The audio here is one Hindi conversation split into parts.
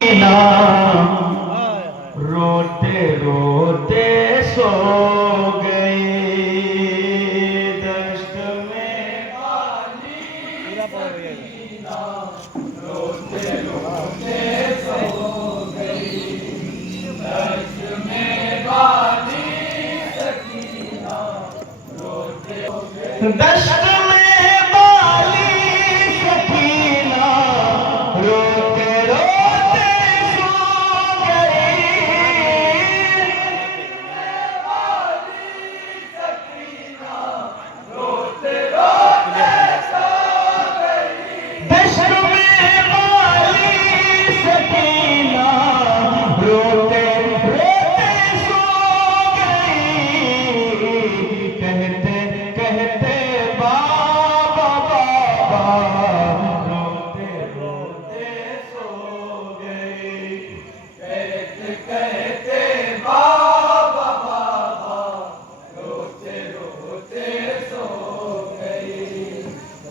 ना रोते रोते सो गए दश्त में पानी सकीना रोते रोते सो गई दश्त में पानी सकीना रोते रोते दश्त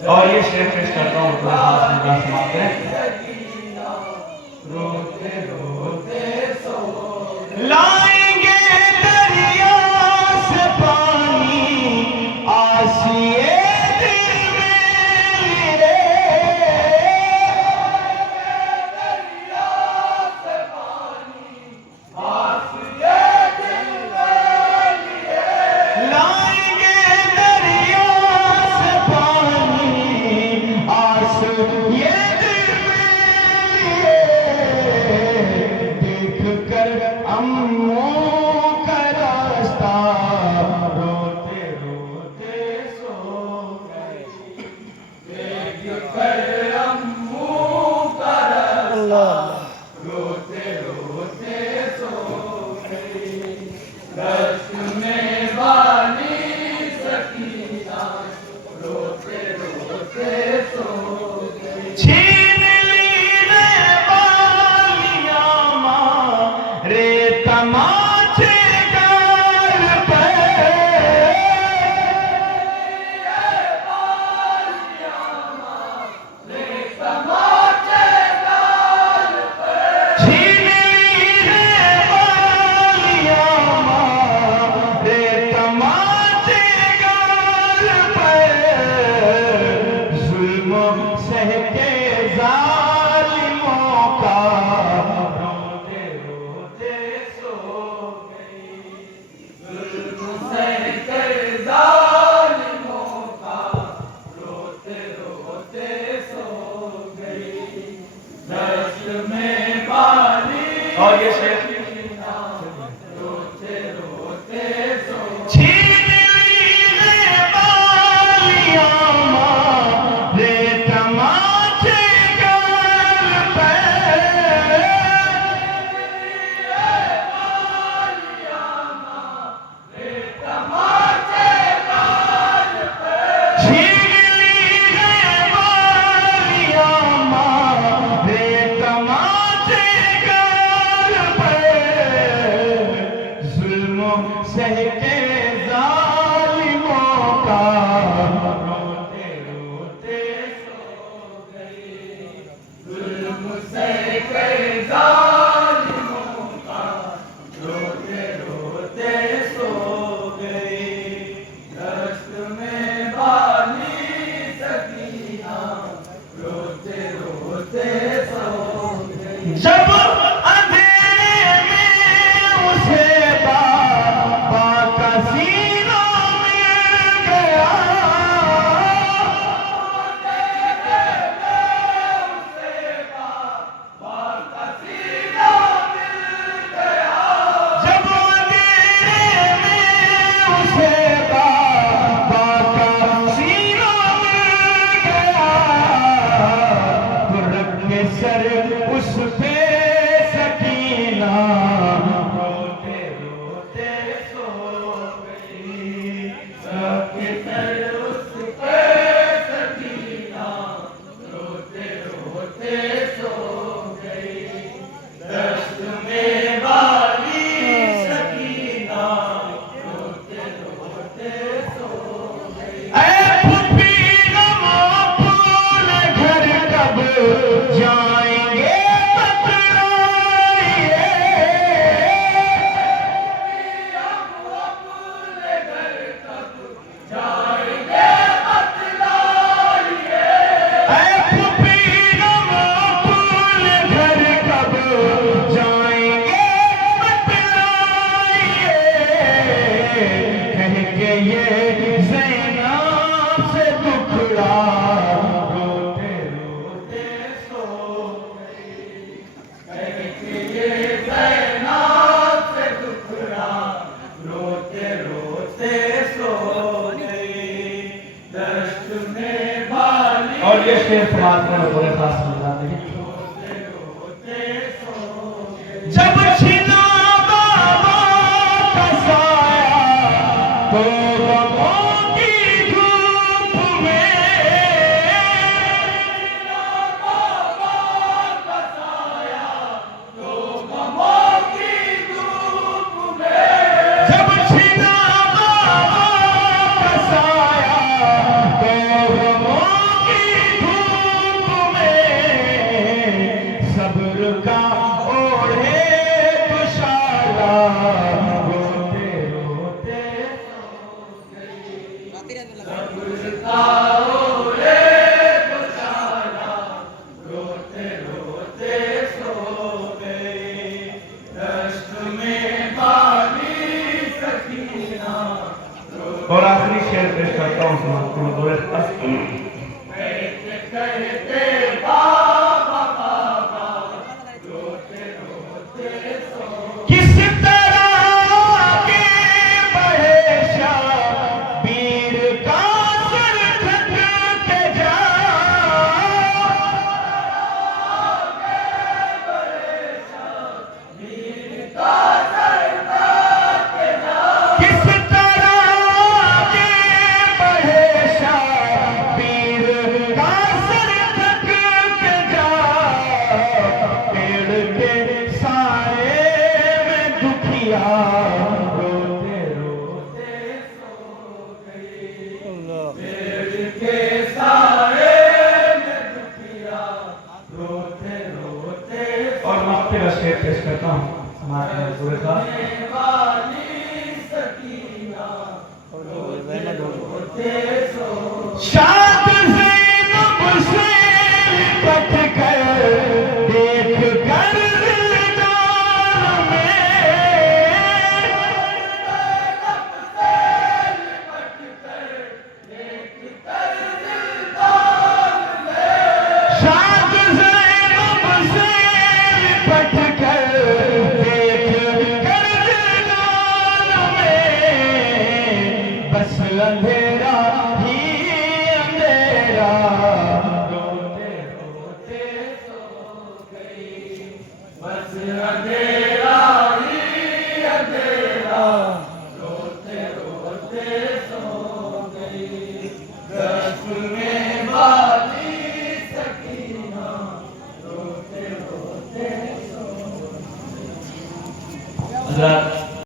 और ये शेर पेश करता हूँ तो हाथ में समाप्त है। रोते रोते सो लाएंगे दरिया से पानी आसिए दिल में रे दरिया से पानी आसिए दिल में लिए लाएंगे दरिया से पानी ये दिल में लिए देख कर अम्मों का रास्ता रोते रोते सो गई देख कर अम्मों का रास्ता रोते रोते सो गई दश्त में बानी सकीना रोते रोते सो छीन ली रे बालियां माँ रे तमाचे गाल पे बालियां माँ रे तमाचे गाल पे छीन ली रे बालियां माँ रे तमाचे गाल पे जुल्म सह के जालिमों का रोते रोते सो गई जुल्म सह कर जालिमों का रोते रोते सो गई दश्त में पानी और ये शेर रोते रोते सो छीन ली रे बालियां माँ रे तमाचे गाल पे बालियां माँ रे तमाचे गाल पे छीन ली रे बालियां माँ रे तमाचे गाल पे जुल्म सह के जालिमों का रोते रोते सो गई जुल्म सह कर जालिमों का रोते रोते सो गई दश्त में बानी सकीना रोते रोते सो गई जब अंधेरे में उसे बाबा का सीना मिल गया जब अंधेरे में उसे बाबा का सीना मिल गया तो रख के सर उस पे ये शेर समाप्त करने पूरे खास मिला नहीं। जब छिना बाबा का साया तो गमों की धूप में, बाबा का साया तो गमों की धूप में, जब छिना बाबा का साया तो गमों की धूप में, सब्र का ओढ़े तुषारा रोते रोते सो गई। सब्र का ओढ़े तुषारा रोते रोते सो गई। दश्त में बानी सकीना। और आखिरी शेर पेश करता हूँ समाप्ति में पूरे कहते बाबा बाबा रोते रोते सो। किस तरह के बड़े शाबीर का सर थक के जा, किस तरह के बड़े शाबीर का सर थक के जा, पेड़ के साए में दुखिया रोते रोते सो गई। पेड़ के साए में दुखिया रोते रोते। और मक्ते का शेर पेश करता हूँ समाज में पूरे का। सकीना रोते रोते सो।